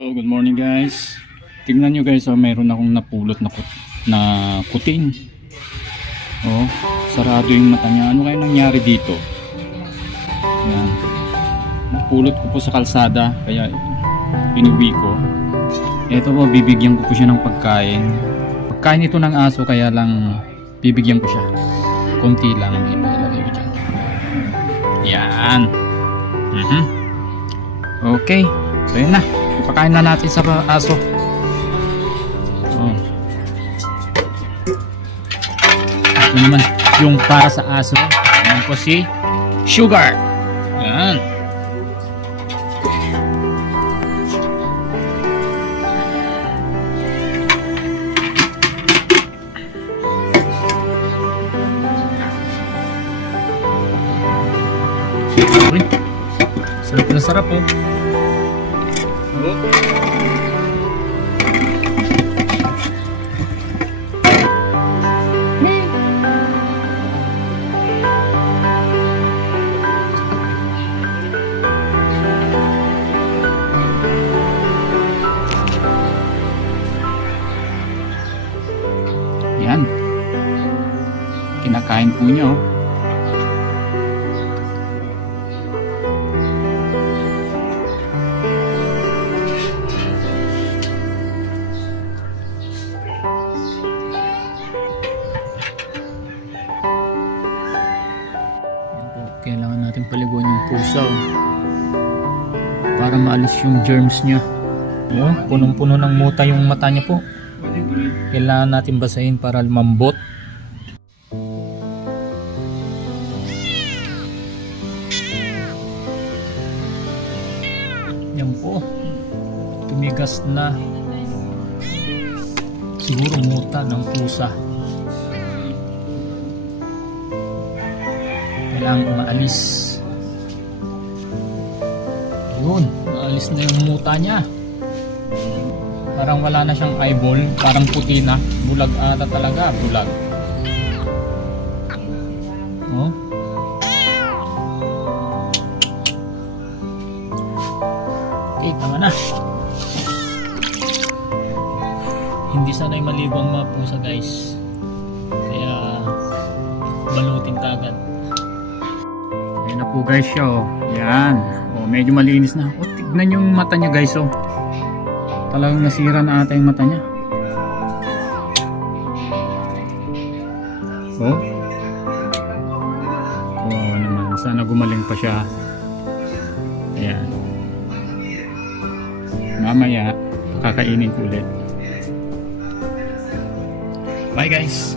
So, good morning guys. Tingnan nyo guys, mayroon akong napulot na kuting. Oh, sarado yung mata niya. Ano kaya nangyari dito? Yan. Napulot ko po sa kalsada, kaya inuwi ko. Ito po, bibigyan ko po siya ng pagkain. Pagkain ito ng aso, kaya lang bibigyan ko siya. Konti lang dito. Ilagay ko dyan. Yan. Okay. So yun na. Ipakain na natin sa aso. Oh. Ito naman yung para sa aso. Ayan po si Sugar. Yan. Uy, sarap na sarap oh. Yan. Kinakain po niyo. Kailangan natin paliguan yung pusa para maalis yung germs niya. Oh, punong-puno ng muta yung mata niya po. Kailangan natin basahin para lumambot. Yan po. Tumigas na. Siguro muta ng pusa. Kailangan maalis. Ayun, maalis na yung muta niya. Parang wala na siyang eyeball, parang puti na. Bulag ata talaga, bulag. Oh. Okay, tama na. Hindi sanay maligo ang mga pusa guys. Kaya balutin ka agad. Ayan na po guys siya oh. Yan. Oh, medyo malinis na. Oh, tignan yung mata niya guys oh. Talagang nasira na ata yung mata niya. Oh. Oh naman. Sana gumaling pa siya. Ayan. Mamaya kakainin ko ulit. Bye guys.